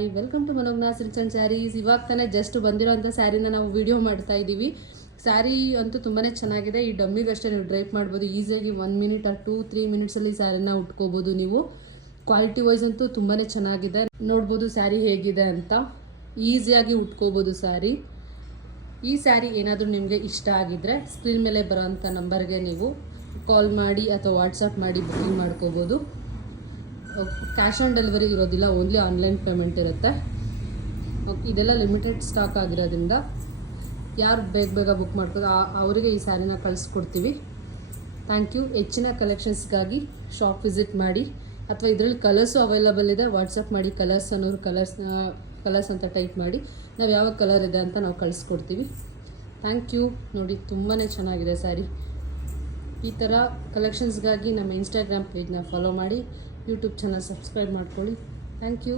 Hi welcome to Manojna silks and sarees. ಇವಾಗ ತಾನೇ just ಬಂದಿರೋಂಥ ಸ್ಯಾರಿನ ನಾವು ವಿಡಿಯೋ ಮಾಡ್ತಾ ಇದ್ದೀವಿ. ಸ್ಯಾರಿ ಅಂತೂ ತುಂಬಾ ಚೆನ್ನಾಗಿದೆ. ಈ ಡಮ್ಮಿಗಷ್ಟೇ ನೀವು ಡ್ರೈಪ್ ಮಾಡ್ಬೋದು ಈಸಿಯಾಗಿ. 1 ಮಿನಿಟ್ ಆರ್ 2-3 ಮಿನಿಟ್ಸಲ್ಲಿ ಸ್ಯಾರಿನ ಉಟ್ಕೋಬೋದು ನೀವು. ಕ್ವಾಲಿಟಿ ವೈಸ್ ಅಂತೂ ತುಂಬಾ ಚೆನ್ನಾಗಿದೆ. ನೋಡ್ಬೋದು ಸ್ಯಾರಿ ಹೇಗಿದೆ ಅಂತ. ಈಸಿಯಾಗಿ ಉಟ್ಕೋಬೋದು ಸ್ಯಾರಿ. ಈ ಸ್ಯಾರಿ ಏನಾದರೂ ನಿಮಗೆ ಇಷ್ಟ ಆಗಿದ್ದರೆ ಸ್ಕ್ರೀನ್ ಮೇಲೆ ಬರೋವಂಥ ನಂಬರ್ಗೆ ನೀವು ಕಾಲ್ ಮಾಡಿ ಅಥವಾ ವಾಟ್ಸಪ್ ಮಾಡಿ ಬುಕ್ಕಿಂಗ್ ಮಾಡ್ಕೋಬೋದು. ಕ್ಯಾಶ್ ಆನ್ ಡೆಲಿವರಿ ಇರೋದಿಲ್ಲ, ಓನ್ಲಿ ಆನ್ಲೈನ್ ಪೇಮೆಂಟ್ ಇರುತ್ತೆ. ಇದೆಲ್ಲ ಲಿಮಿಟೆಡ್ ಸ್ಟಾಕ್ ಆಗಿರೋದ್ರಿಂದ ಯಾರು ಬೇಗ ಬುಕ್ ಮಾಡ್ಕೋದು ಅವರಿಗೆ ಈ ಸ್ಯಾರಿನ ಕಳಿಸ್ಕೊಡ್ತೀವಿ. Thank you. ಹೆಚ್ಚಿನ ಕಲೆಕ್ಷನ್ಸ್ಗಾಗಿ ಶಾಪ್ ವಿಸಿಟ್ ಮಾಡಿ ಅಥವಾ ಇದರಲ್ಲಿ ಕಲರ್ಸು ಅವೈಲಬಲ್ ಇದೆ. ವಾಟ್ಸಪ್ ಮಾಡಿ ಕಲರ್ಸ್ ಅನ್ನೋರು ಕಲರ್ಸ್ ಅಂತ ಟೈಪ್ ಮಾಡಿ ನಾವು ಯಾವ ಕಲರ್ ಇದೆ ಅಂತ ನಾವು ಕಳಿಸ್ಕೊಡ್ತೀವಿ. Thank you. ನೋಡಿ ತುಂಬಾ ಚೆನ್ನಾಗಿದೆ ಸ್ಯಾರಿ. ಈ ಥರ ಕಲೆಕ್ಷನ್ಸ್ಗಾಗಿ ನಮ್ಮ ಇನ್ಸ್ಟಾಗ್ರಾಮ್ ಪೇಜ್ನ ಫಾಲೋ ಮಾಡಿ, ಯೂಟ್ಯೂಬ್ ಚಾನಲ್ ಸಬ್ಸ್ಕ್ರೈಬ್ ಮಾಡ್ಕೊಳ್ಳಿ. Thank you.